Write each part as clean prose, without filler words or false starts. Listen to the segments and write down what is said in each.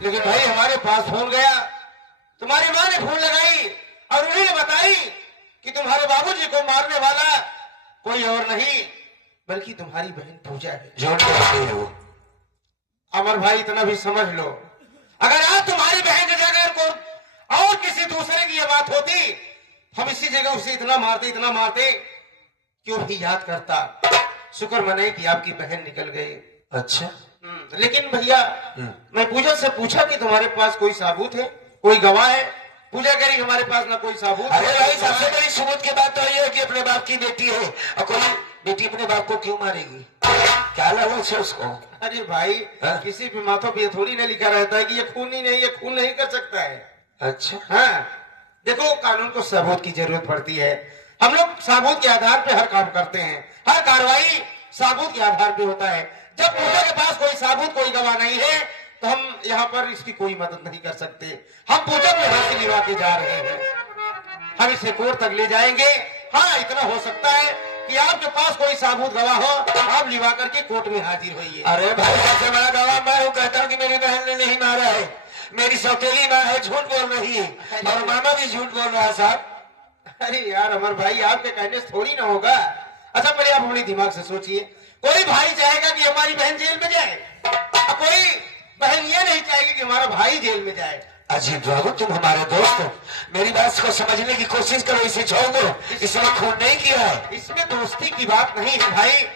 लेकिन भाई हमारे पास फोन गया, तुम्हारी माँ ने फोन लगाई और उन्हीं ने बताई कि तुम्हारे बाबूजी को मारने वाला कोई और नहीं बल्कि तुम्हारी बहन पूजा है। झूठ बोलते हो अमर भाई, इतना भी समझ लो, अगर आज तुम्हारी बहन की जगह को और किसी दूसरे की ये बात होती, हम इसी जगह उसे इतना मारते कि वो भी याद करता। शुक्र मनाए कि आपकी बहन निकल गई। अच्छा लेकिन भैया, मैं पूजा से पूछा कि तुम्हारे पास कोई साबूत है, कोई गवाह है? पूजा करी हमारे पास ना कोई साबूत। अरे भाई, सबसे बड़ी सबूत की बात तो ये है कि अपने बाप की बेटी है, और कोई बेटी अपने बाप को क्यों मारेगी? क्या लालच है उसको? अरे भाई, किसी भी माथों पे थोड़ी ना लिखा रहता है कि ये खून ही नहीं, ये खून नहीं कर सकता है। अच्छा हाँ, देखो, कानून को सबूत की जरूरत पड़ती है। हम लोग सबूत के आधार पे हर काम करते हैं, हर कार्रवाई सबूत के आधार पे होता है। जब पूजा के पास कोई सबूत, कोई गवाह नहीं है, तो हम यहाँ पर इसकी कोई मदद नहीं कर सकते। हम पूजा में हासिल निभा के जा रहे हैं, हम इसे कोर्ट तक ले जाएंगे। हाँ, इतना हो सकता है कि आपके पास कोई सबूत गवाह हो, आप लिवा करके कोर्ट में हाजिर होइए। अरे भाई, सबसे बड़ा गवाह मैं हूँ। कहता हूँ कि मेरी बहन ने नहीं मारा है, मेरी सौतेली माँ है, झूठ बोल रही है, और मामा भी झूठ बोल रहा है साहब। अरे यार अमर भाई, आपके कहने से थोड़ी ना होगा। अच्छा, पहले आप अपने दिमाग से सोचिए, कोई भाई चाहेगा कि हमारी बहन जेल में जाए, और कोई बहन ये नहीं चाहेगी कि हमारा भाई जेल में जाए। अजीत बाबू, तुम हमारे दोस्त हो, मेरी बात को समझने की कोशिश करो, इसे छोड़ दो, इसने खून नहीं किया है। इसमें दोस्ती की बात नहीं है भाई।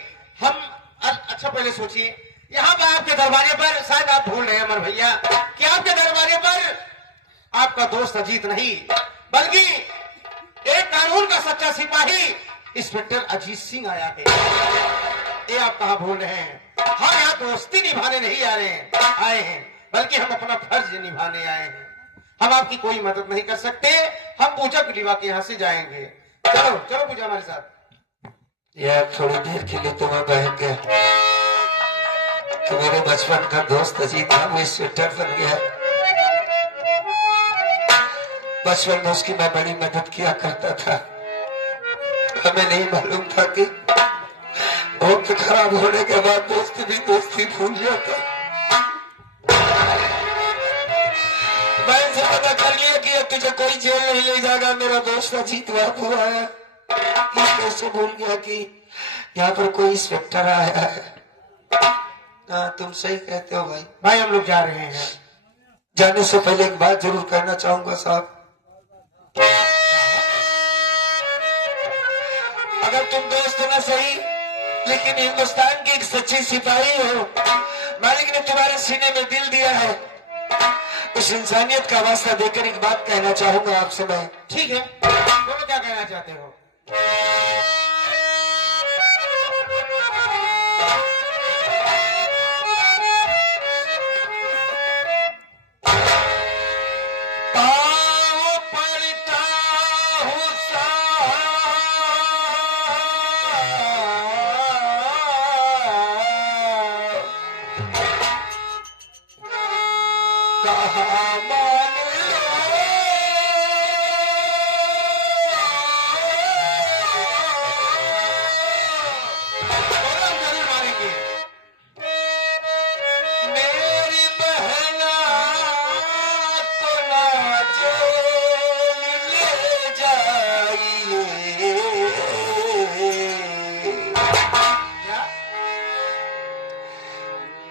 हम अच्छा पहले सोचिए, यहाँ पर आपके दरवाजे पर, शायद आप भूल रहे हैं अमर भैया, कि आपके दरवाजे पर आपका दोस्त अजीत नहीं बल्कि एक कानून का सच्चा सिपाही इंस्पेक्टर अजीत सिंह आया है। ये आप कहाँ भूल रहे हैं? हम यहाँ दोस्ती निभाने नहीं आए हैं, बल्कि हम अपना फर्ज निभाने आए हैं। हम आपकी कोई मदद नहीं कर सकते, हम पूजा को लिवा के यहाँ से जाएंगे। चलो चलो पूजा हमारे साथ। यार, थोड़ी देर के लिए तुम्हें बहन गया कि मेरे बचपन का दोस्त अजीत बाबू इंस्पेक्टर बन गया। बचपन में उसकी मैं बड़ी मदद किया करता था। हमें नहीं मालूम था कि वक्त खराब होने के बाद दोस्त भी दोस्ती भूल जाता। मैंने पता कर लिया कि तुझे कोई जेल नहीं ले जाएगा। मेरा दोस्त अजीत बाबू आया, ये कैसे भूल गया कि यहाँ पर कोई इंस्पेक्टर आया है। हाँ, तुम सही कहते हो भाई। भाई, हम लोग जा रहे हैं। जाने से पहले एक बात जरूर कहना चाहूंगा साहब, अगर तुम दोस्त ना सही, लेकिन हिंदुस्तान की एक सच्ची सिपाही हो, मालिक ने तुम्हारे सीने में दिल दिया है, उस इंसानियत का वास्ता देकर एक बात कहना चाहूंगा आपसे मैं। ठीक है, बोलो क्या कहना चाहते हो?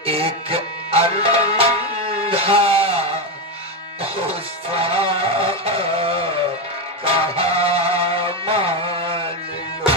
एक अंधा गुस्सा कहा मान लो।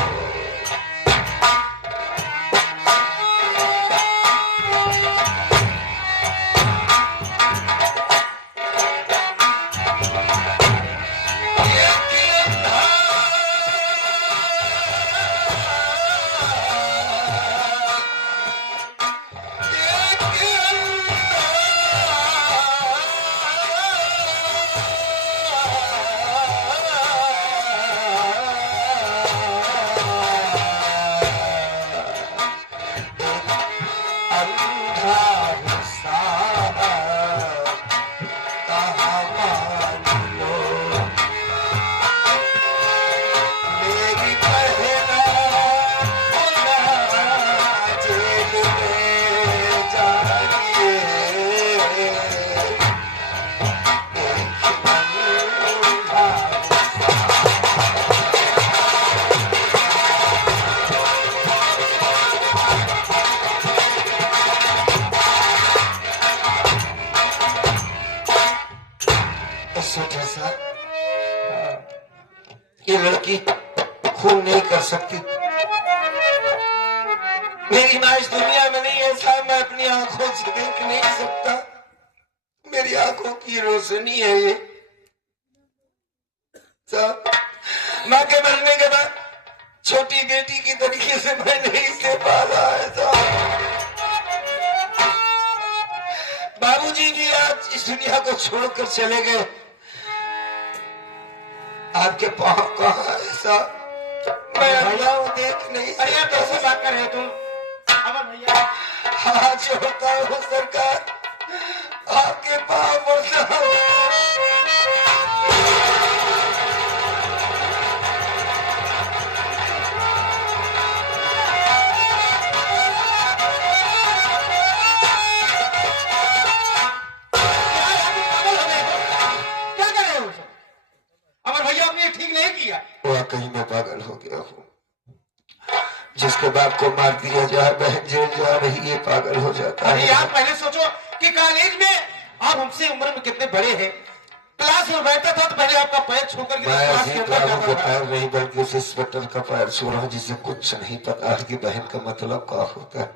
सेठ है साहब, ये लड़की खून नहीं कर सकती। मेरी माँ इस दुनिया में नहीं है साहब, मैं अपनी आंखों से देख नहीं सकता। मेरी आंखों की रोशनी है ये साहब। माँ के मरने के बाद छोटी बेटी की तरीके से मैंने इसे पाला है साहब। बाबूजी भी आज इस दुनिया को छोड़कर चले गए। आपके पाँव कहाँ है साहब? मैं अल्लाह देख नहीं सकता। अरे कैसी बात कर रहे हो तुम अमर भैया? हाँ जोड़ता हूँ सरकार, आपके पाँव पड़ता हूँ। क्या कर रहे हो अमर भैया? आपने ठीक नहीं किया। वाकई मैं पागल हो गया हूँ। जिसके बाप को मार दिया जाए, बहन जेल जा रही है, पागल हो जाता अरे है। आप पहले सोचो कि कॉलेज में आप हमसे उम्र में कितने बड़े हैं। क्लास में बैठता था तो पहले आपका पैर छूकर के मैं क्लास के अजीत अंदर बाबू जाता का था। पैर नहीं बल्कि उस इंस्पेक्टर का पैर छू रहा हूँ जिसे कुछ नहीं पता है कि बहन का मतलब क्या होता है,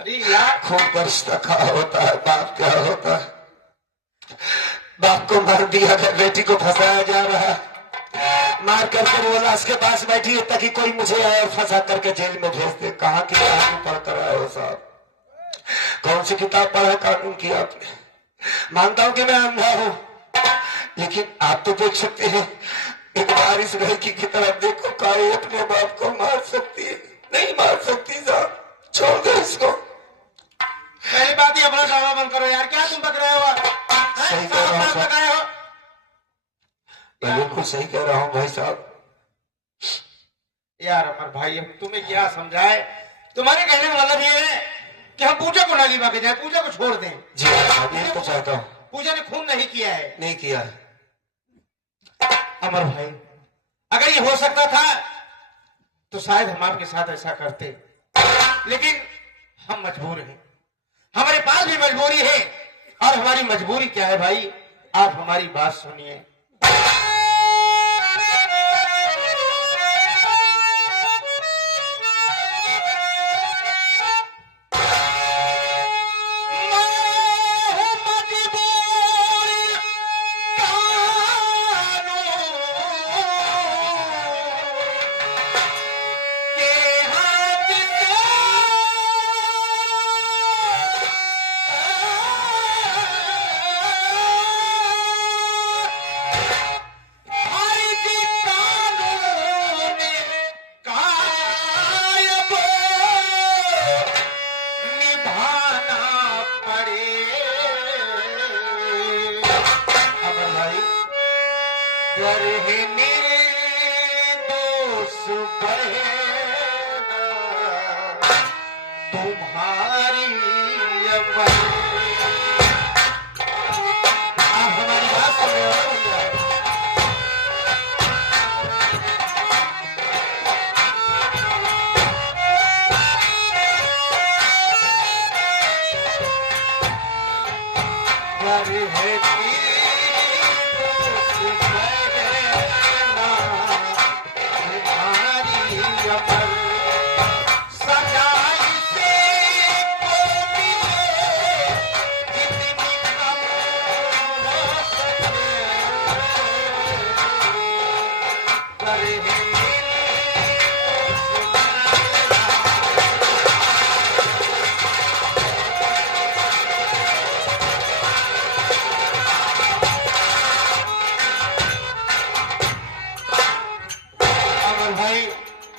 अरे यार खून का रिश्ता क्या होता है, बाप क्या होता है। बाप को मार दिया गया, बेटी को फंसाया जा रहा है। मार करके वो लाश के पास बैठी है ताकि कोई मुझे आए और फंसा करके जेल में भेज दे। कहाँ की कहानी पढ़ कर आए हो साहब? कौन सी किताब पढ़ा कानून की आपने? मानता हूं कि मैं अंधा हूं, लेकिन आप तो देख सकते हैं। एक बार इस लड़की की तरफ देखो, काई अपने बाप को मार सकती है? नहीं मार सकती साहब, छोड़ दो इसको। पहली बात ही अपना ड्रामा बंद करो यार। क्या तुम बक रहे हो? सही कह रहा हूं बक रहे हो? मैं बिल्कुल सही कह रहा हूँ भाई साहब। यार अमर भाई, अब तुम्हें क्या समझाए? तुम्हारे कहने का मतलब ये है कि हम पूजा को ना लिवा के जाए, पूजा को छोड़ दें। जी हाँ, ये तो चाहता हूँ। पूजा ने खून नहीं किया है। नहीं किया है अमर भाई, अगर ये हो सकता था तो शायद हम आपके साथ ऐसा करते, लेकिन हम मजबूर हैं। हमारे पास भी मजबूरी है। और हमारी मजबूरी क्या है भाई? आप हमारी बात सुनिए।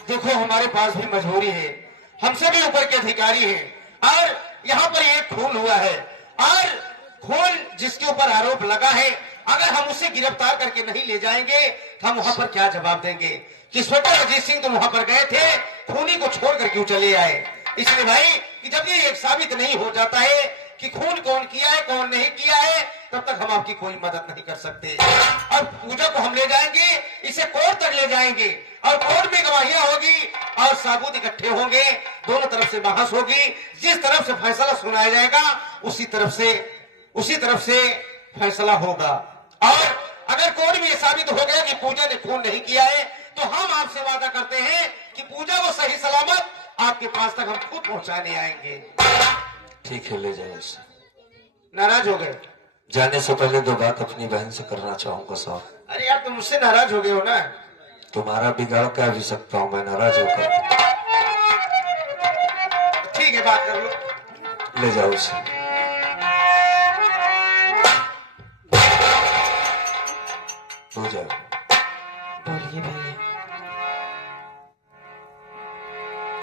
देखो हमारे पास भी मजबूरी है, हमसे भी ऊपर के अधिकारी हैं और यहाँ पर एक खून हुआ है और खून जिसके ऊपर आरोप लगा है, अगर हम उसे गिरफ्तार करके नहीं ले जाएंगे तो हम वहां पर क्या जवाब देंगे कि इंस्पेक्टर अजीत सिंह तुम वहां पर गए थे, खूनी को छोड़कर क्यों चले आए? इसलिए भाई कि जब ये एक साबित नहीं हो जाता है कि खून कौन किया है कौन नहीं किया है, तब तक हम आपकी कोई मदद नहीं कर सकते। और पूजा को हम ले जाएंगे, इसे कोर्ट तक ले जाएंगे और कोर्ट में गवाहियां होगी और सबूत इकट्ठे होंगे, दोनों तरफ से बहस होगी, जिस तरफ से फैसला सुनाया जाएगा उसी तरफ से फैसला होगा। और अगर कोर्ट में ये साबित हो गया कि पूजा ने खून नहीं किया है, तो हम आपसे वादा करते हैं कि पूजा को सही सलामत आपके पास तक हम खुद पहुंचाने आएंगे। ठीक है, ले जाओ उसे। नाराज हो गए? जाने से पहले दो बात अपनी बहन से करना चाहूंगा साहब। अरे यार, तुम मुझसे नाराज हो गए हो ना? तुम्हारा बिगाड़ क्या भी सकता हूं मैं नाराज होकर। ठीक है, बात कर लो। ले जाओ उसे। हो जाओ। बोलिए भैया।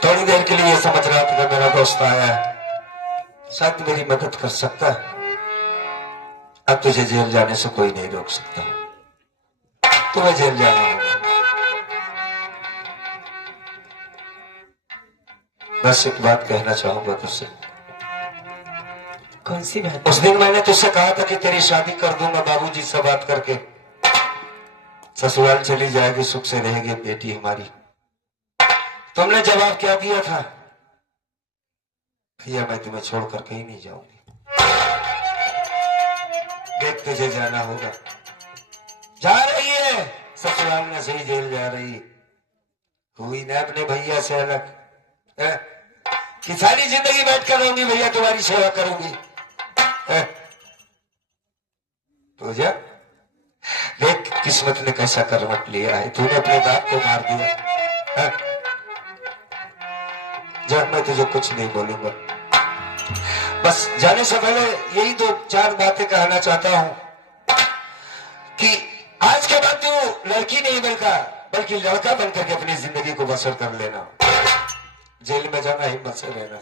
थोड़ी देर के लिए ये समझ रहा था कि मेरा दोस्त आया है, शायद मेरी मदद कर सकता है। अब तुझे जेल जाने से कोई नहीं रोक सकता, तुम्हें जेल जाना होगा। बस एक बात कहना चाहूंगा तुझसे। कौन सी बात? उस दिन मैंने तुझसे कहा था कि तेरी शादी कर दूंगा बाबूजी से बात करके, ससुराल चली जाएगी, सुख से रहेगी बेटी हमारी। तुमने जवाब क्या दिया था? भैया मैं तुम्हें छोड़कर कहीं नहीं जाऊंगी। देख तुझे जाना होगा। जा रही है ससुराल में सही, जेल जा रही हुई ना अपने भैया से अलग है? कि सारी जिंदगी बैठ कर रहूंगी भैया तुम्हारी सेवा करूंगी है? पूजा देख किस्मत ने कैसा करवट लिया है, तूने अपने बाप को मार दिया है? जब मैं तुझे कुछ नहीं बोलूंगा, बस जाने से पहले यही दो चार बातें कहना चाहता हूं कि आज के बाद तू लड़की नहीं बल्कि लड़का बनकर के अपनी जिंदगी को बसर कर लेना। जेल में जाना हिम्मत से रहना।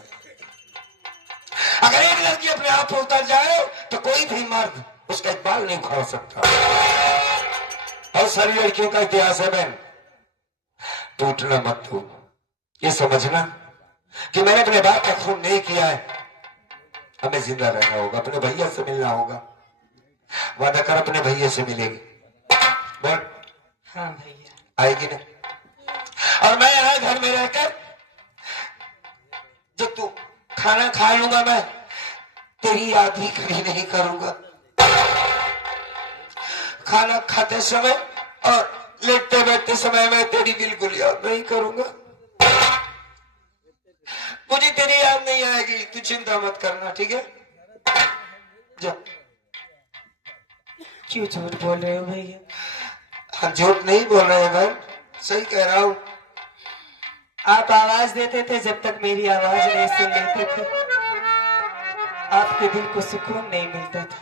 अगर एक लड़की अपने आप पर उतर जाए तो कोई भी मर्द उसका एक बाल नहीं उखाड़ सकता। और सारी लड़कियों का इतिहास है बहन, टूटना मत तू। ये समझना कि मैंने अपने बाप का खून नहीं किया है। हमें जिंदा रहना होगा, अपने भैया से मिलना होगा। वादा कर अपने भैया से मिलेगी। बोल। हाँ भैया। आएगी ना? और मैं यहाँ घर में रहकर जब तू खाना खा लूंगा मैं तेरी याद ही कभी नहीं करूंगा। खाना खाते समय और लेटते बैठते समय मैं तेरी बिल्कुल याद नहीं करूंगा। मुझे तेरी याद नहीं आएगी, तू चिंता मत करना, ठीक है? जा। क्यों झूठ बोल रहे हो भैया? हम झूठ नहीं बोल रहे हैं बहन, सही कह रहा हूं। आप आवाज देते थे, जब तक मेरी आवाज नहीं सुन लेते थे आपके दिल को सुकून नहीं मिलता था।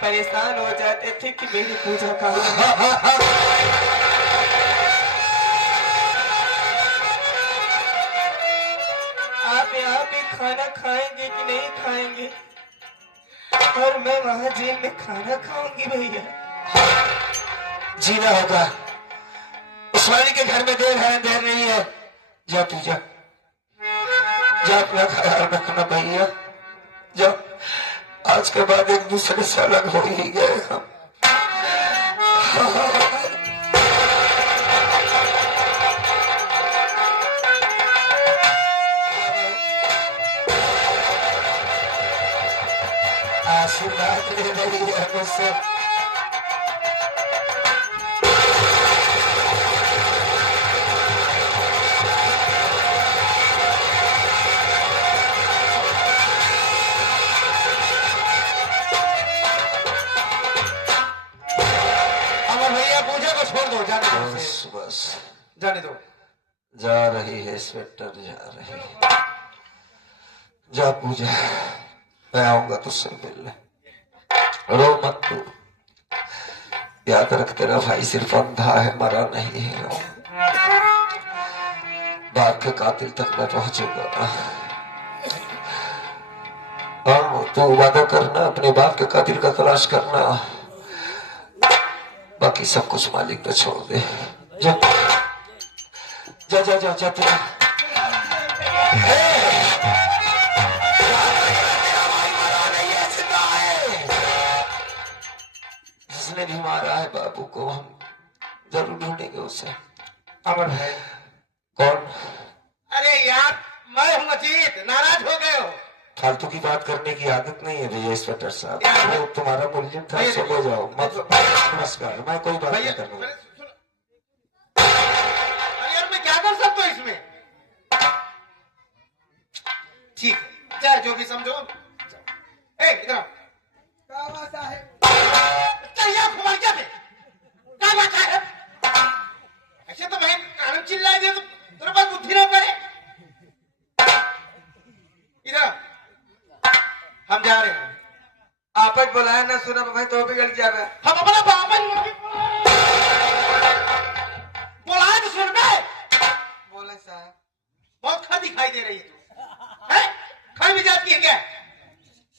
परेशान हो जाते थे कि मेरी पूजा का आप यहाँ पे खाना खाएंगे कि नहीं खाएंगे, और मैं वहां जेल में खाना खाऊंगी भैया। जीना होगा। उस्मानी के घर में देर है देर नहीं है। जा तू जा, अपना ख्याल रखना भैया। जा, आज के बाद एक दूसरे से अलग हो ही गए हम। आशीर्वाद ले रही है मुझसे। बस जाने दो। जा रही है स्वेटर, जा रही है। जा पूजा, मैं आऊंगा तुझसे मिलने। रो मत तू, याद रख तेरा भाई सिर्फ अंधा है, मरा नहीं है। बाप के कातिल तक मैं पहुंचूंगा। और तू वादा करना अपने बाप के कातिल का तलाश करना, बाकी सब कुछ मालिक पे छोड़ दे। जा जा जा जा, जा तेरा जिसने भी मारा है बाबू को हम जरूर ढूंढेंगे उसे। अमर भाई। कौन? अरे यार, मैं हूं अजीत, नाराज हो गए हो? फालतू की बात करने की आदत नहीं है भैया इंस्पेक्टर साहब। क्या? वो तुम्हारा मूल्य था, भैया, चले जाओ मत। भैया, नमस्कार, मैं कोई बात भैया नहीं कर रहा हूँ। अरे यार मैं क्या कर सकता हूँ इसमें? ठीक है, चाहे जो भी समझो। ए इधर आओ। चाहिए खुमार क्या थे? क्या बात है? ऐसे तो भाई कानून चिल्ला दिया तो तेरे पास बुद्धि ना करे। इधर आओ। हम जा रहे हैं। आपच बुलाया ना सुना भाई तो बिगड़ जावे। हम अपना बाबा बोला तो सुन गए। बोले साहब बहुत खा दिखाई दे रही है तू। हैं? खाई भी जाती है क्या?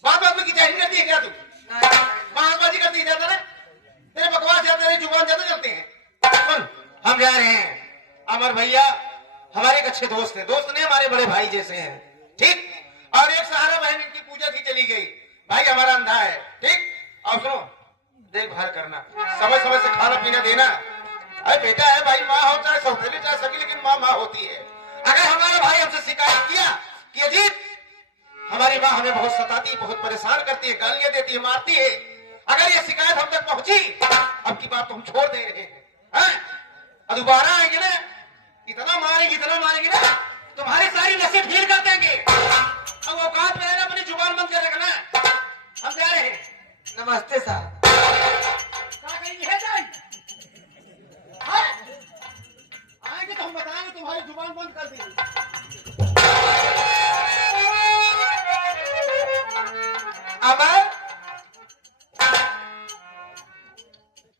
बात बात में की चाहिए करती है क्या तू? बकवासबाजी करती है ज्यादा ना? तेरे बकवास ज्यादा, तेरी जुबान ज्यादा चलते हैं। सुन, हम जा रहे हैं। अमर भैया हमारे एक अच्छे दोस्त हैं, दोस्त नहीं हमारे बड़े भाई जैसे हैं, ठीक। और एक सहारा बहन इनकी पूजा की चली गई, भाई हमारा अंधा है, ठीक। और सुनो, देखभाल करना, समय समय से खाना पीना देना। अरे बेटा है भाई, माँ हो चाहे सौतेली चाहे सकी, लेकिन माँ माँ होती है। अगर हमारा भाई हमसे शिकायत किया कि अजीत हमारी माँ हमें बहुत सताती, बहुत परेशान करती है, गालियां देती है, मारती है, अगर ये शिकायत हम तक पहुंची, अब की बात तो हम छोड़ दे रहे हैं। और दोबारा आएंगे ना, इतना मारेंगे ना, तुम्हारी सारी नसें ढील कर देंगे। अब औकात में रहना, अपनी जुबान बंद कर रखना। हम जा रहे हैं। नमस्ते साहब। कहाँ कहीं है जाए? हाँ? आएंगे तो हम बताएंगे, तुम्हारी जुबान बंद कर देंगे। अमर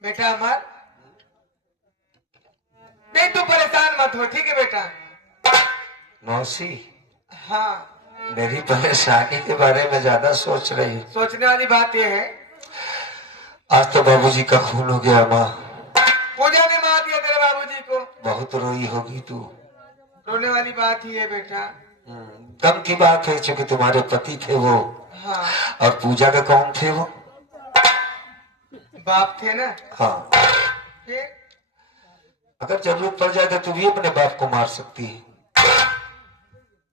बेटा, अमर नहीं तू परेशान मत हो, ठीक है बेटा? मौसी, हाँ, मेरी परेशानी के बारे में ज्यादा सोच रही है। सोचने वाली बात यह है, आज तो बाबूजी का खून हो गया। माँ पूजा ने मार दिया तेरे बाबूजी को। बहुत रोई होगी तू। रोने वाली बात ही है बेटा। दम की बात है, क्योंकि तुम्हारे पति थे वो, हाँ, और पूजा के कौन थे वो? बाप थे ना। हाँ, फिर अगर जरूरत पड़ जाए तो तू भी अपने बाप को मार सकती है।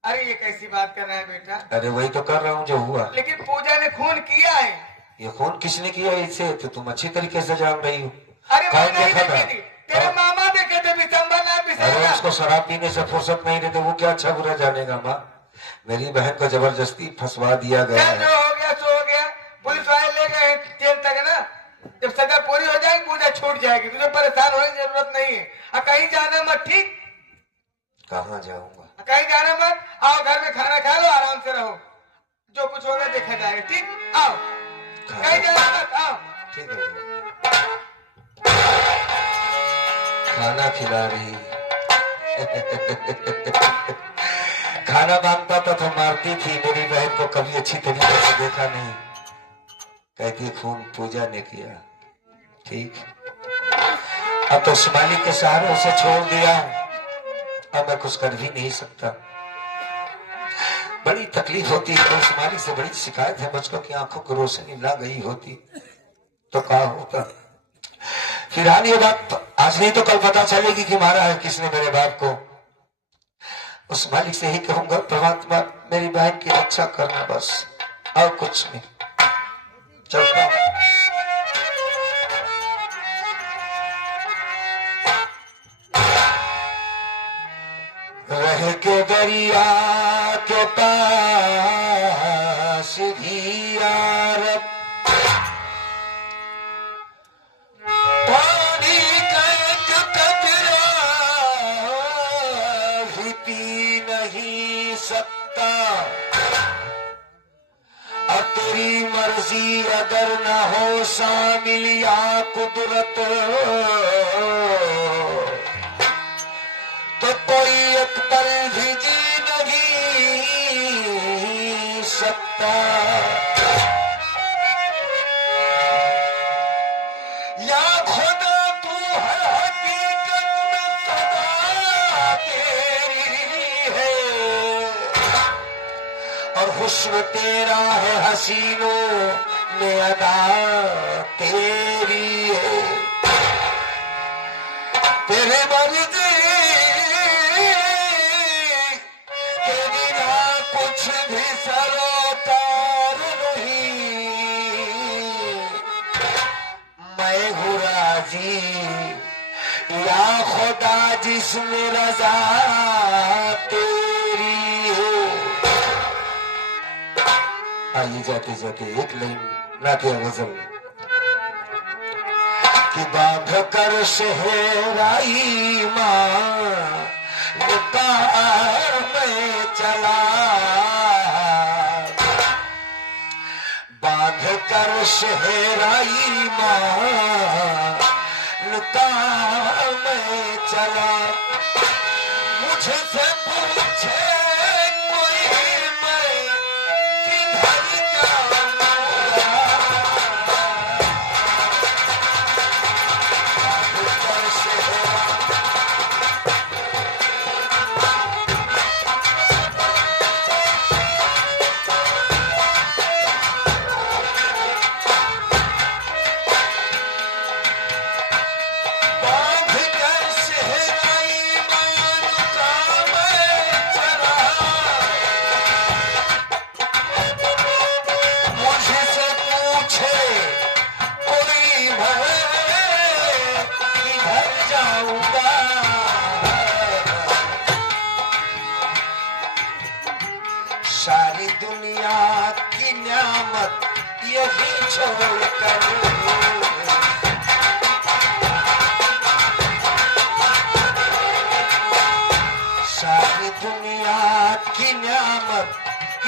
अरे ये कैसी बात कर रहा है बेटा? अरे वही तो कर रहा हूँ जो हुआ। लेकिन पूजा ने खून किया है। ये खून किसने किया? इसे तो तुम अच्छी तरीके से जान रही हो। अरे कौन मैं नहीं देखा था? देखी थी, तेरे मामा देखे थे, विशंबरनाथ अरे विशंबर। उसको शराब पीने से फुर्सत नहीं देते, वो क्या अच्छा बुरा जानेगा। माँ, मेरी बहन को जबरदस्ती फंसवा दिया गया चल, है। जो हो गया सो हो गया। पुलिस वाले ले गए जेल तक ना, जब सजा पूरी हो जाएगी पूजा छूट जाएगी, तुझे परेशान होने की जरूरत नहीं है। और कहीं जाना मत, ठीक? कहाँ जाऊंगा? कहीं जाना मत, आओ घर में खाना खा लो, आराम से रहो, जो कुछ होगा देखा जाएगा, ठीक? आओ, कहीं जाना मत, आओ। ठीक है, खाना खिला रही। खाना मांगता था तो मारती थी। मेरी बहन को कभी अच्छी तरीके से देखा नहीं, कहती खून पूजा ने किया। ठीक, अब तो उस मालिक के सहारे उसे छोड़ दिया, अब मैं कुछ कर भी नहीं सकता। बड़ी तकलीफ होती है, उस मालिक से बड़ी शिकायत है मुझको कि आंखों को रोशनी ना गई होती तो क्या होता। फिलहाल ये बात आज नहीं तो कल पता चलेगी कि मारा है किसने मेरे बाप को। उस मालिक से ही कहूंगा, परमात्मा मेरी बहन की रक्षा करना, बस और कुछ नहीं। चलता हूं। रह के दरिया के पास भी यार पानी का एक कतरा भी पी नहीं सकता। अब तेरी मर्जी अगर न हो शामिल या कुदरत, तो कोई एक पल भी जी नहीं सकता। या खुदा तू हर हकीकत में सदा तेरी है, और हुस्न तेरा है हसीनों में अदा तेरी है। तेरे मर्जी के बिना कुछ भी सरों हुस्न रजा तेरी हो। आइए जाते जाते एक लाइन नातिया गजल कि बांध कर शहराई मां में चला, बांध कर शहराई मां में चला, मुझसे पूछे कोई मैं किधर जाऊंगा, सारी दुनिया की न्यामत यही छोड़कर, सारी दुनिया की न्यामत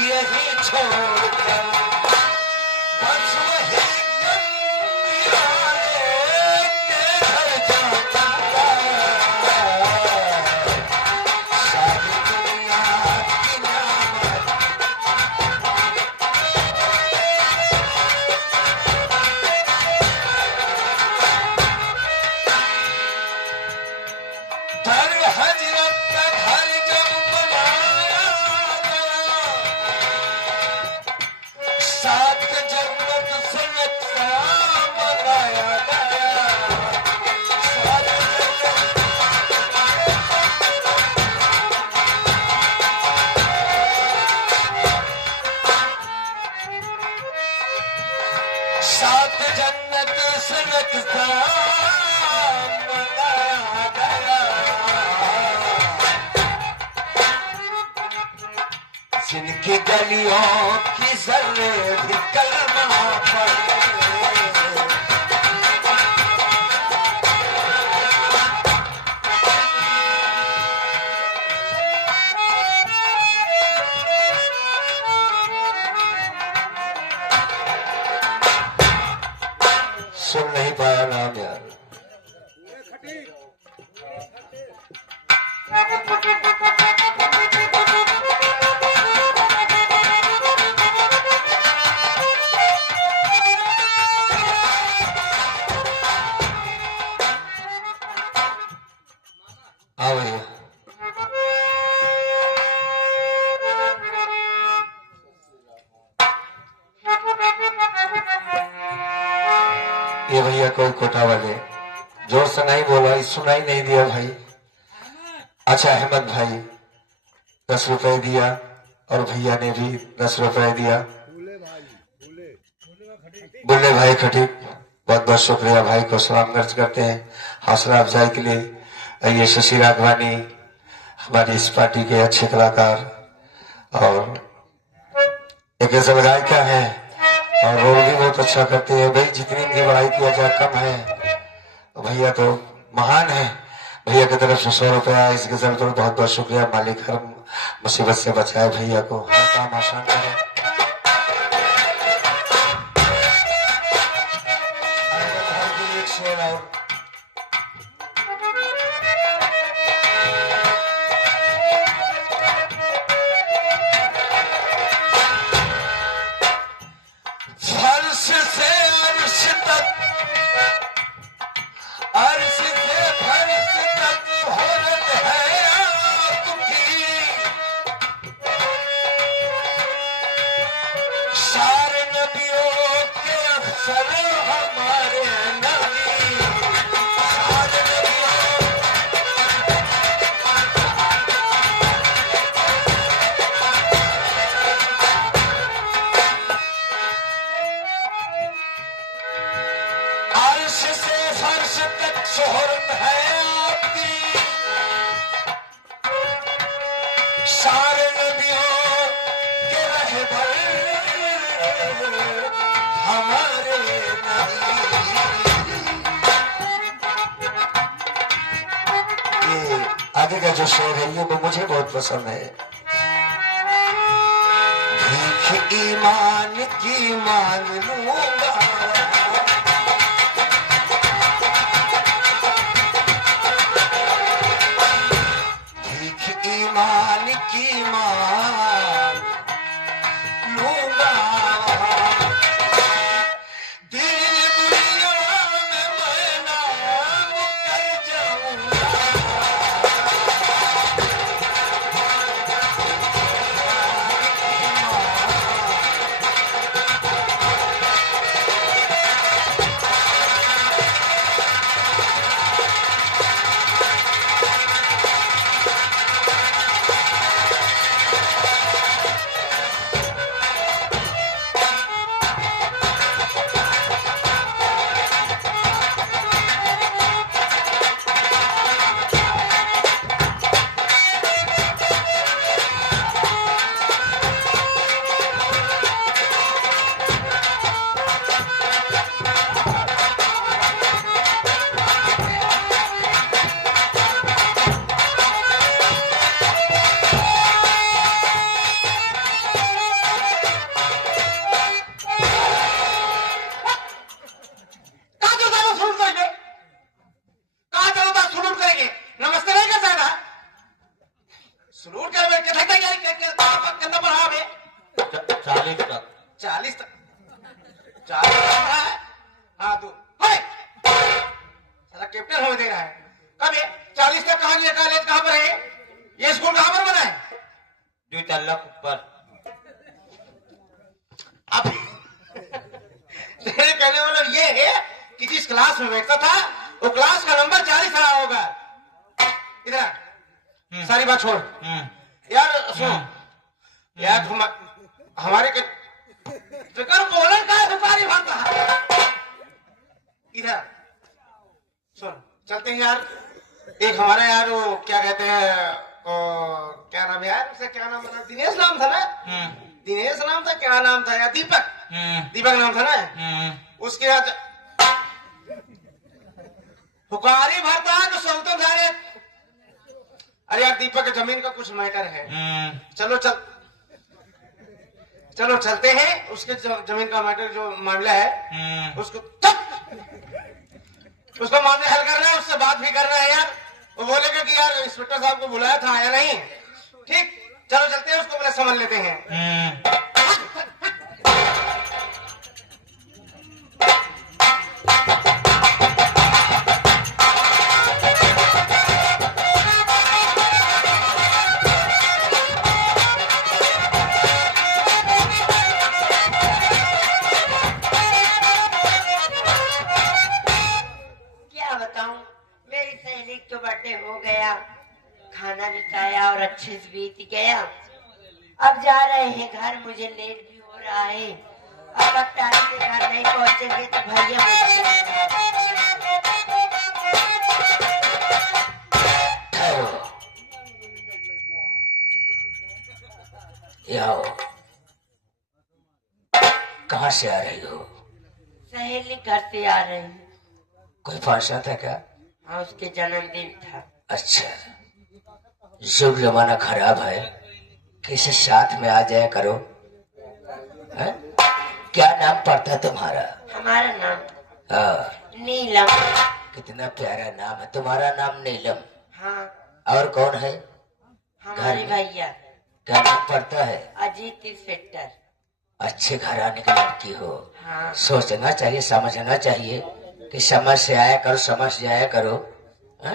यही छोड़कर, बस वही के घर जाऊंगा, सारी दुनिया की न्यामत दर हजरत का घर जब बनाया गया, सात जन्नत से नक्शा बनाया गया, सात जन्नत से नक्शा बनाया गया, जिनकी गलियों की जर्रे भी कलमा पढ़े, सुन नहीं पाया नाम यार। आओ भैया, ये भैया कोई कोटा वाले जोर से नहीं बोला, सुनाई नहीं दिया भाई। अच्छा अहमद भाई 10 रुपए दिया और भैया ने भी 10 रुपए दिया। बुल्ले भाई खटीक बहुत बहुत शुक्रिया, भाई को सलाम दर्ज करते हैं हौसला अफजाई के लिए। ये शशि राघवानी हमारी इस पार्टी के अच्छे कलाकार और एक गजल गायिका है और रोल भी बहुत अच्छा करते हैं। भाई जितनी इनकी बड़ाई किया जाए कम है, भैया तो महान है। भैया की तरफ से 100 रुपया इस गजल पर बहुत बहुत शुक्रिया। मालिक हर मुसीबत से बचाए, भैया को हर काम आसान करे। फर्श से अर्श तक, अर्श से फर्श तक औरत है आपकी, सारे नबियों के अफसर हमारे नबी, सारे नबियों अर्श से फर्श तक शोहरत है आपकी, आगे का जो शेर है ये वो मुझे बहुत पसंद है। भीख ईमान की मांग लूंगा, भीख ईमान की मांग लूंगा, दिल दुनिया में मैं नाम कर जाऊंगा। कहाँ चलता है वो सलूट करके? कहाँ चलता है सलूट करके? नमस्ते नहीं कर सकता? सलूट कर बैठ के थकता कंधा पर हाँ बे 40 तक 40 तक 40 तक रहा है। हाँ तू हाय साला कैप्टन हमें दे रहा है। कब ये 40 तक कहाँ गया? कॉलेज कहाँ पर है? ये स्कूल कहाँ पर बना है? 2 तल्ला ऊपर। अब तेरे कहने वाला ये है कि जिस क्लास में बैठता था वो क्लास का नंबर 40 रहा होगा। इधर आ। सारी बात छोड़ यार, सुनो यार, तुम हमारे के फिकर बोलन का सुपारी भरता है। इधर सुन, चलते हैं यार। एक हमारा यार वो क्या कहते हैं, क्या नाम है यार उसका, क्या नाम था? दिनेश नाम था ना? दिनेश नाम था, क्या नाम था यार? दीपक, दीपक नाम था ना? उसके बाद हुकारी भरता है तो सौतन सारे। अरे यार दीपक की जमीन का कुछ मैटर है। चलो चलते हैं। उसके जमीन का मैटर जो मामला है उसको मामले हल करना है, उससे बात भी करना है यार। वो बोलेगा कि यार इंस्पेक्टर साहब को बुलाया था, आया नहीं। ठीक, चलो चलते हैं, उसको पहले समझ लेते हैं। क्या बताऊं, मेरी सहेली का बर्थडे हो गया, खाना भी खाया और अच्छे से बीत गया। अब जा रहे हैं घर, मुझे लेट भी हो रहा है। अगर टाइम से घर नहीं पहुंचेंगे तो भैया आओ। कहाँ से आ रही हो? सहेली घर से आ रही है। कोई फंक्शन था क्या? हाँ, उसके जन्मदिन था। अच्छा, युग जमाना खराब है, किसी साथ में आ जाया करो। है? क्या नाम पड़ता है तुम्हारा? हमारा नाम हाँ, नीलम। कितना प्यारा नाम है तुम्हारा, नाम नीलम। हाँ, और कौन है? हमारे भैया क्या नाम पड़ता है? अजीत इंस्पेक्टर। अच्छे घराने की लड़की हो। हाँ, सोचना चाहिए, समझना चाहिए कि समझ से आया करो, समझ जाया करो। है?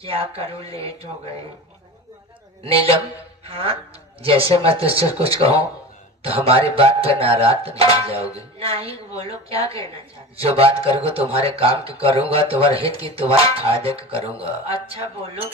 क्या करूं, लेट हो गए। नीलम, हाँ, जैसे मैं तुझसे कुछ कहूँ तो हमारी बात पे नाराज तो नहीं हो जाओगे? नहीं, बोलो क्या कहना चाहते। जो बात करूँगा तुम्हारे काम की करूँगा, तुम्हारे हित की, तुम्हारे फायदे की करूँगा। अच्छा बोलो।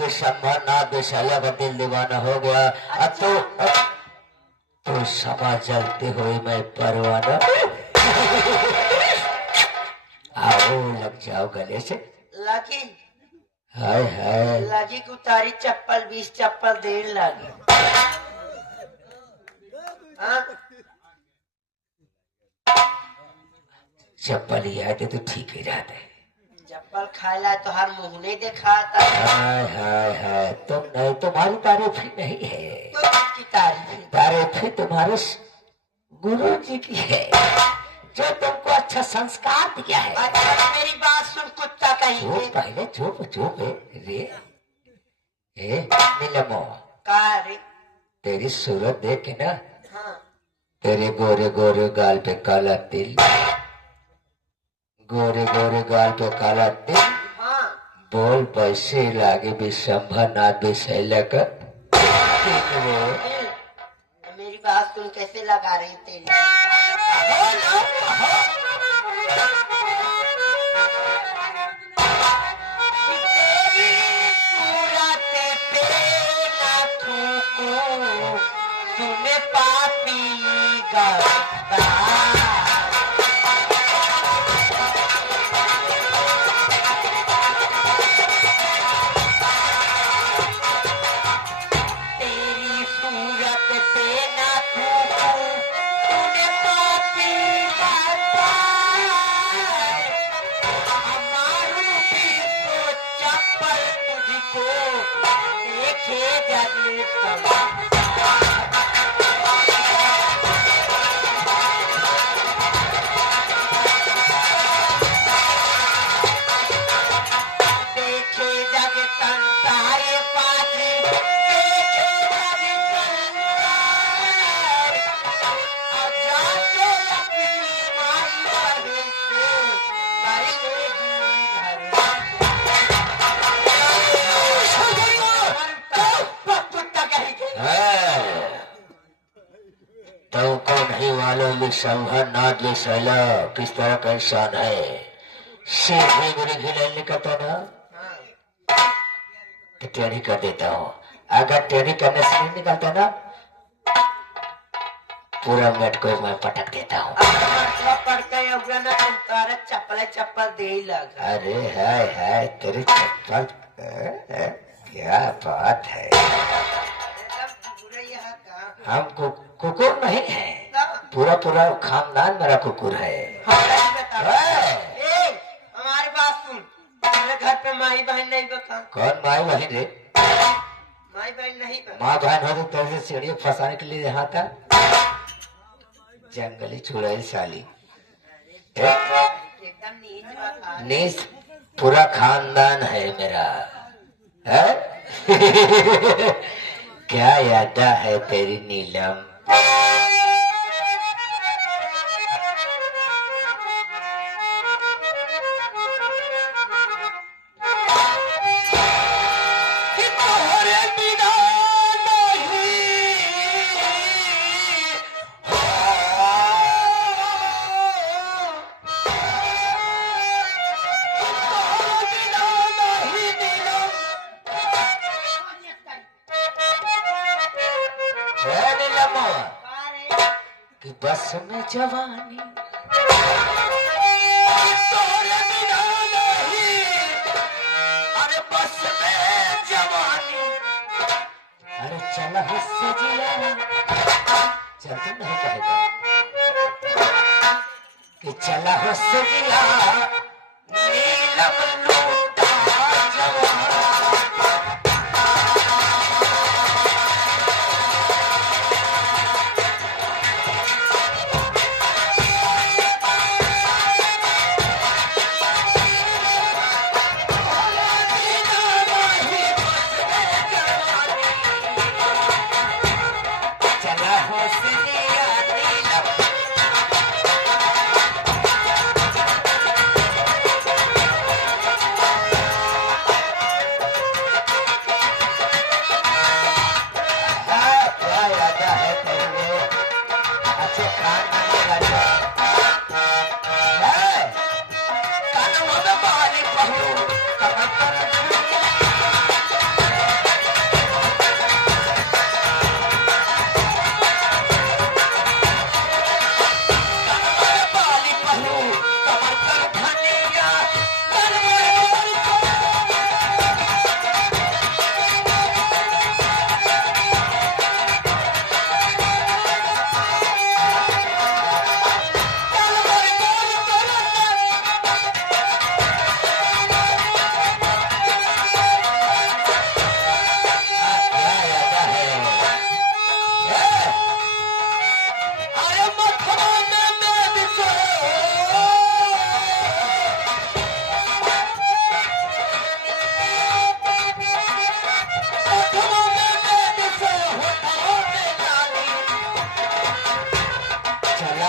विशंभरनाथ विशाला का दिल दीवाना हो गया। अब तो समा जलते हुए मैं परवाना। आओ लग जाओ गले से। लागी हाय हाय लागी को तारी चप्पल 20 चप्पल देर लागी। हाँ? चप्पल ही आते तो ठीक ही रहते। चप्पल खाला तो हर मुंह नहीं दिखाता। हाय हाय हाय तुम नहीं, तुम्हारी तारीफ ही नहीं है। तो किसकी तारीफ? तारीफ ही तुम्हारे गुरु जी की है, जो तुमको अच्छा संस्कार दिया है। अच्छा मेरी बात सुन कुत्ता कहीं चुप पहले चुप चुप रे। ए नीलमो, कहा रे? तेरी सूरत देख के ना, हाँ तेरे गोरे गोरे गाल पे काला तिल, गोरे गोरे गाल पे काला तिल, हाँ बोल पैसे लागे विशंभरनाथ विशैला का। मेरी बात सुन कैसे लगा रही तेरी? सुने पापी गद्दार। तेरी सूरत पे ना थूकूं, तूने पापी गद्दार। हमारू भी तो चप्पल तुझको देखे जब तक। देखे जग संसारे पाछे, देखे जग संसार। अब जाके अपनी माई बहन से कुत्ता कहीं तुमको नहीं मालूम विशंभरनाथ विशैला किस तरह का इंसान है। सीधे मेरी घिले निकलता ना तो टेढ़ी कर देता हूँ। अगर टेढ़ी करने से नहीं निकलता ना, पूरा मेट को मैं पटक देता हूँ। पड़ गए उगरा ना तुम तारा चप्पल चप्पल दे ही लगा। अरे हाय हाय तेरी चप्पल, क्या बात है। हम कुकुर नहीं है, पूरा पूरा खानदान मेरा कुकुर है। हमारी बात सुन, मेरे घर पे माई बहन नहीं बका। कौन माई बहन रे? माई बहन नहीं बका। माँ बहन हो तो तेरे से सीढ़ी फंसाने के लिए यहाँ था। जंगली चुड़ैल साली। एकदम नीच बका। नीच पूरा खानदान है मेरा है? क्या यादा है तेरी नीलम। कि बस में जवानी अरे बस में जवानी, अरे चला हिस्से जिला चल तुम नहीं कहेगा कि चला हिस्से जिला नीलम लूटा जवान।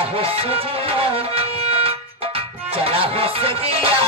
हो सजिया, चला हो सजिया।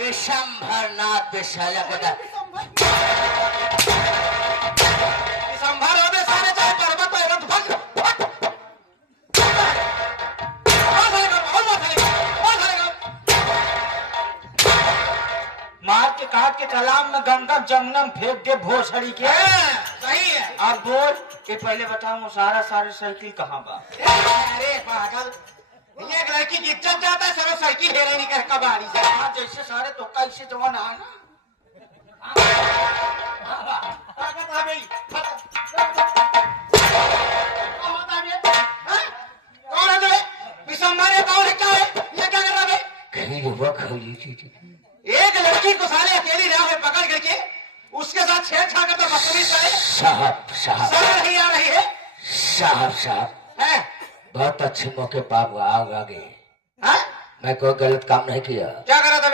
विशंभरनाथ विशाला पता संभाल होने सारे चाहे पर्वत है रथ भग मार के काट के तालाब में गंगा जमुना में फेंक दे भोसड़ी के। सही है। अब बोल कि पहले बताऊं सारा साइकिल कहाँ बा? अरे पागल, एक लड़की की इज्जत जाता है सरो साइकिल ले रही कर कबाड़ी से। हाँ जैसे सारे तो कैसे जवान है ना। ताकत आ गई। कौन है तुम्हें? विशंभर है, कौन है, क्या है? ये क्या कर रहा है? एक लड़की को साले अकेली राह में पकड़ करके उसके साथ छेड़छाड़ करता बदतमीज करे। साहब साहब शर्म नहीं आ रही है? साहब साहब हैं? बहुत अच्छे मौके पर आप आ गए। हाँ? मैं कोई गलत काम नहीं किया। क्या करा था?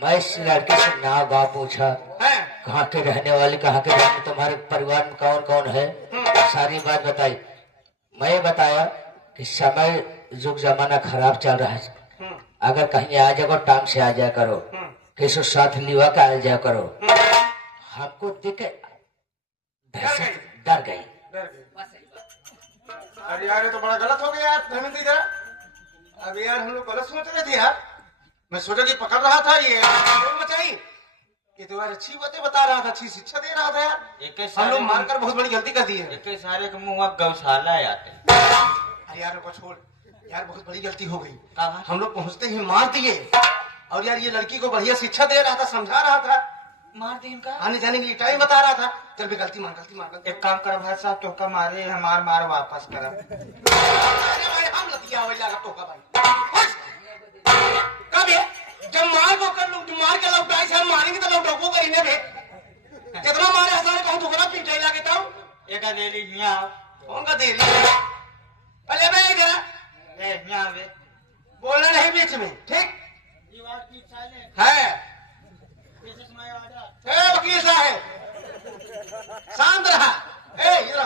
मैं इस लड़के से नाम गाँव पूछा, हैं? कहाँ के रहने वाले, कहाँ के रहने, तुम्हारे परिवार में कौन कौन है, सारी बात बताई। मैं बताया कि समय युग जमाना खराब चल रहा है, अगर कहीं आ जाओ टाइम से आ जाया करो, किसी साथ लिवा के आ जाया करो। हमको देख डर गई। अरे यार ये तो बड़ा गलत हो गया यार धर्मेंद्र इधर। अब यार हम लोग गलत सोच रहे थे यार। मैं सोचा कि पकड़ रहा था ये मचाई। ये तो यार अच्छी बातें बता रहा था, अच्छी शिक्षा दे रहा था यार। एक हम लोग मारकर बहुत बड़ी गलती कर दी है। एक सारे के मुंह अब गौशाला आते। अरे यार को छोड़ यार, बहुत बड़ी गलती हो गई। हम लोग पहुंचते ही मार दिए। और यार ये लड़की को बढ़िया शिक्षा दे रहा था, समझा रहा था, मार दी इनका आने जाने के लिए टाइम बता रहा था। चल भी गलती मान गलती। एक काम कर भाई साहब, टोका मारे हमार मार वापस कर। हम लतिया हो लगा टोका भाई कब है जब मार को कर लो, मार के लौटाई से हम मारेंगे तो लौटो कर इन्हें भी कितना मारे हजारे कहूं तो करा पीटे लागे तब एक देली हिया कौन का दे रही अरे मैं जरा ए हिया वे बोलना नहीं बीच में, ठीक है? वकील साहब शांत रहा। ए इधर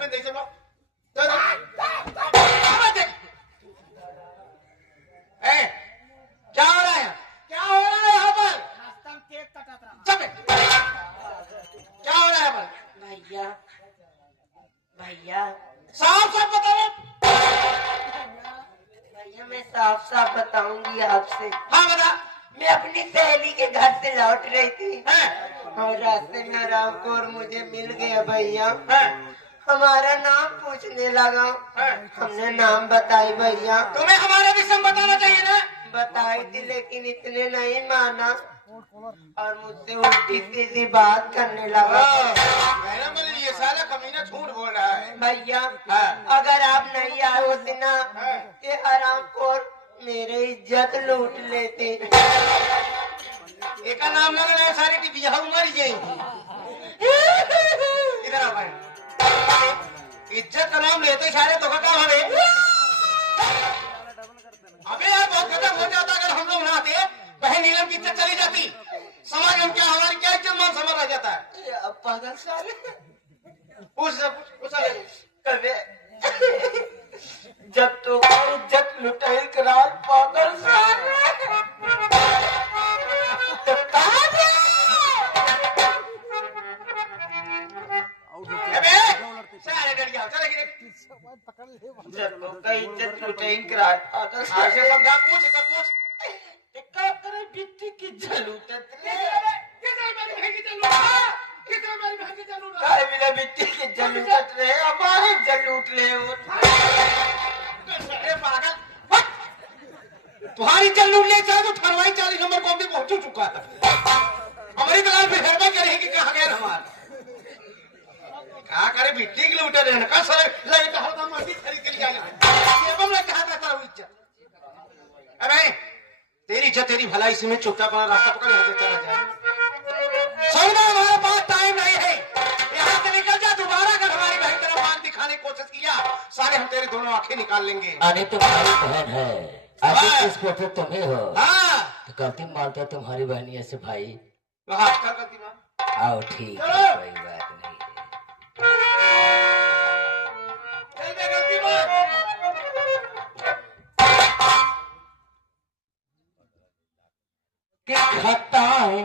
मैं देख चलो क्या हो रहा है, क्या हो रहा है यहाँ पर? क्या हो रहा है यहाँ पर? भैया भैया साफ साफ बताओ। भैया मैं साफ साफ बताऊंगी आपसे। हाँ बता। मैं अपनी सहेली के घर से लौट रही थी है? और रास्ते में रामपुर मुझे मिल गया भैया। है? हमारा नाम पूछने लगा। है? हमने नाम बताई भैया। तुम्हें हमारे विषय में बताना चाहिए ना। बताई थी लेकिन इतने नहीं माना और मुझसे उल्टी सीधी बात करने लगा। मैडम बोले ये साला कमीना झूठ बोल रहा है। भैया हाँ। अगर आप नहीं आए होते ना हाँ। ये हरामखोर मेरे इज्जत लूट लेते। एक नाम ना ले सारी की बियाह मर जाएगी। इधर आ भाई, इज्जत का नाम लेते सारे तो क्या हवे? अबे यार बहुत खत्म हो जाता अगर हम लोग ना आते, बहन नीलम की इज्जत चली जाती, समाज में क्या हमारी क्या इज्जत मान सम्मान रह जाता है। पागल साले पूछ कभी जब तो इज्जत लुटाई करार पागल साले तो कहाँ सारे डर गया चले गिरे। जब लोग का इज्जत लुटाई करार पागल साले समझा पूछ इधर पूछ का करे बिट्टी की जलूटत काय बिना बिट्टी की जलूटत रहे हमारे जलूट ले अरे पागल तुम्हारी चल लूट ले चाहे तो ठरवाई 40 नंबर को भी पहुंच चुका था। हमारी दलाल फिर हेरबा करेगी कि कहाँ गए हमारे क्या करे बिट्टी की लूटे रहने का सर लाइट हल्का मस्जिद खरीद के लिया ये बम ने कहा था इज्जत। अरे तेरी इज्जत तेरी भलाई इसी में चुपचाप अपना रास्ता पकड़ यहाँ से चला जाए। सुनना हमारे पास टाइम नहीं है, यहाँ से निकल जा। दोबारा अगर हमारी बहन तरफ आंख दिखाने की कोशिश किया सारे हम तेरी दोनों आंखें निकाल लेंगे। अरे तुम्हारी बहन है, अभी किस पे तुम्हें हो? हाँ तो गलती मानते तुम्हारी बहनी ऐसे भाई। हाँ क्या गलती मार? आओ ठीक है, कोई बात नहीं चल बे गलती मार। कि खताएं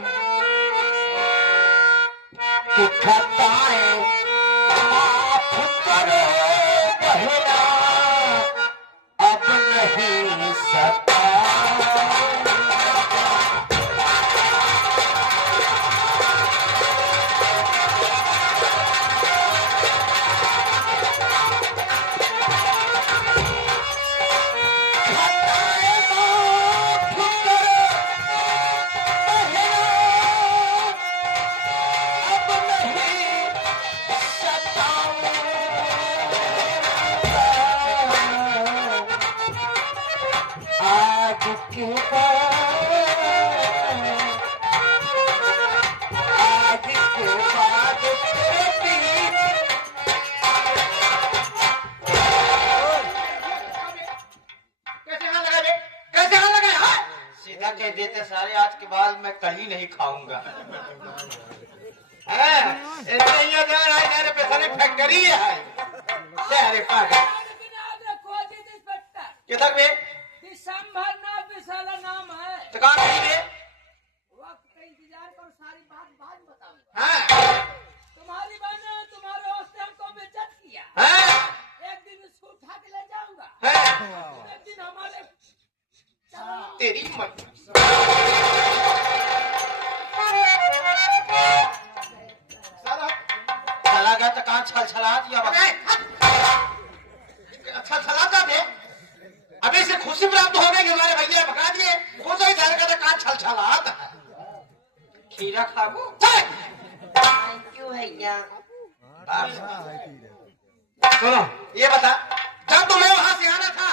माफ करो बहना, अब नहीं सता। सीधा कह देते सारे आज के बाद मैं कहीं नहीं खाऊंगा। ऐसे ही फैक्ट्री है अरे पागल किधर में दिसंबर नाम विशाला नाम है। तो कहाँ गई रे? वक्त का इंतजार करो, सारी बात बाद में बताऊंगा। हाँ तुम्हारी बहन ने तुम्हारे वास्ते हमको बेइज्जत किया। हाँ एक दिन इसको उठा के ले जाऊंगा। हाँ एक दिन हमारे तेरी मत छलछला दिया। अच्छा छलाता थे, अभी से खुशी प्राप्त हो गई कि हमारे भैया भगा दिए। खुश ही जाने का कान छलछलाता है। खीरा खाबो थैंक यू भैया। सुनो ये बता, जब तुम्हें वहां से आना था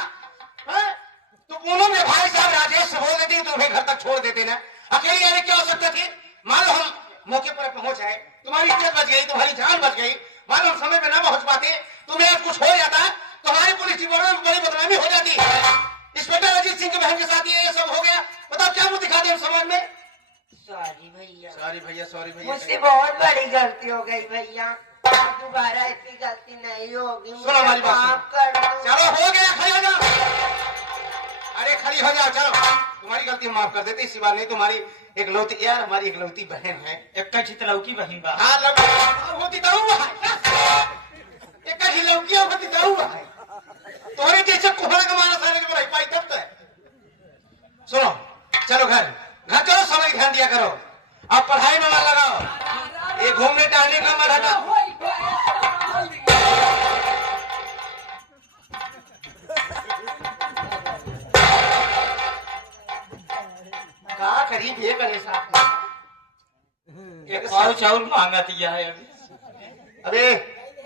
तो उन्होंने भाई साहब राजेश से बोल देती तुम्हें घर तक छोड़ देते ना। अकेले आने क्या हो सकता थी? मान लो हम मौके पर पहुंच आए, तुम्हारी इज्जत बच गई, तुम्हारी जान बच गई। मान लो हम समय पे ना पहुंच पाते, तुम्हें आज कुछ हो जाता, तुम्हारी पुलिस डिपार्टमेंट में बड़ी बदनामी हो जाती। इंस्पेक्टर अजीत सिंह के बहन के साथ ये सब हो गया, बताओ क्या मुंह दिखा दे हम समाज में? सॉरी भैया, सॉरी भैया, सॉरी भैया। मुझसे बहुत बड़ी गलती हो गई भैया, दोबारा ऐसी गलती नहीं होगी। सुनो हमारी बात, माफ कर दो। चलो हो गया, खड़ी हो जाओ। अरे खड़ी हो जाओ, चलो तुम्हारी गलती हम माफ कर देते इसी बार। नहीं तुम्हारी इकलौती, यार हमारी इकलौती बहन है। एक चितलौकी बहिन बा। हाँ होती तो एक ही लौकी होती तो तुम्हारे जैसे कोहरा का मारा सारे के भाई पाई तब तो है। सुनो चलो घर चलो, समय ध्यान दिया करो, अब पढ़ाई में मन लगाओ, ये घूमने टहलने का मन हटाओ। का करीब ये करे साहब, एक चाउल मांगा दिया है अभी। अरे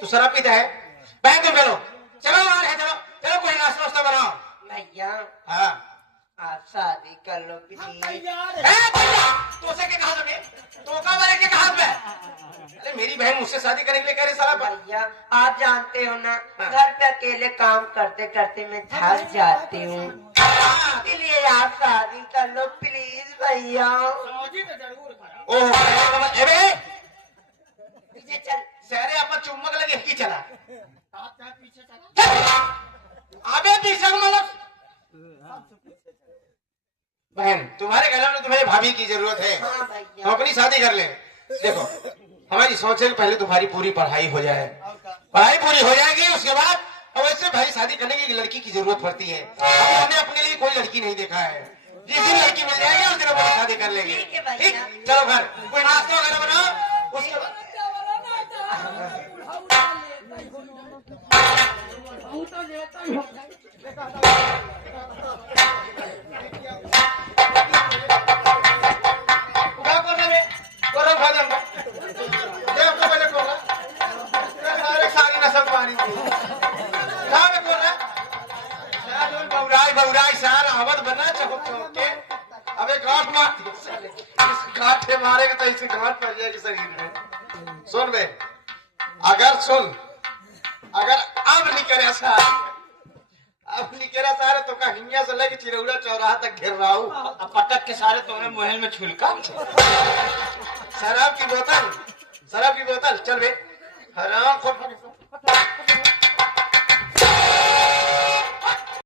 तू शराब पीता है? बैंक में चलो, चलो वहां है, चलो चलो कोई नाश्ता वास्ता बनाओ। भैया हाँ आप शादी कर लो प्लीज। तो उसे के कहा तुमने? तो का वाले के कहा में? अरे मेरी बहन मुझसे शादी करने के लिए कह रही साला। भैया आप जानते हो ना, घर पे अकेले काम करते करते मैं थक जाती हूँ, इसलिए आप शादी कर लो प्लीज भैया। ओह अरे पीछे चल। सारे अपन चुम्बक लगे की चला अबे पीछे मतलब बहन तुम्हारे घर में तुम्हें भाभी की जरूरत है, हाँ तो भैया। अपनी शादी कर ले। देखो हमारी सोच है कि पहले तुम्हारी पूरी पढ़ाई हो जाए, पढ़ाई पूरी हो जाएगी उसके बाद अब वैसे भाई शादी करने के लिए लड़की की जरूरत पड़ती है। अभी हमने अपने लिए कोई लड़की नहीं देखा है, जिस दिन लड़की मिल जाएगी उस दिन अपनी शादी कर लेंगे। ठीक है भैया। ठीक चलो घर कोई नाश्ता वगैरह बनाओ उसके बाद मारेगा तो इसे गांठ पड़ जाएगी शरीर में। सुन बे, अगर अब नहीं करे सारे, अब नहीं करे सारे तो का हिंगा से लेके चिरौड़ा चौराहा तक घेर रहा हूँ। अब पटक के सारे तुम्हें मोहल में छुलका। शराब की बोतल चल बे, हराम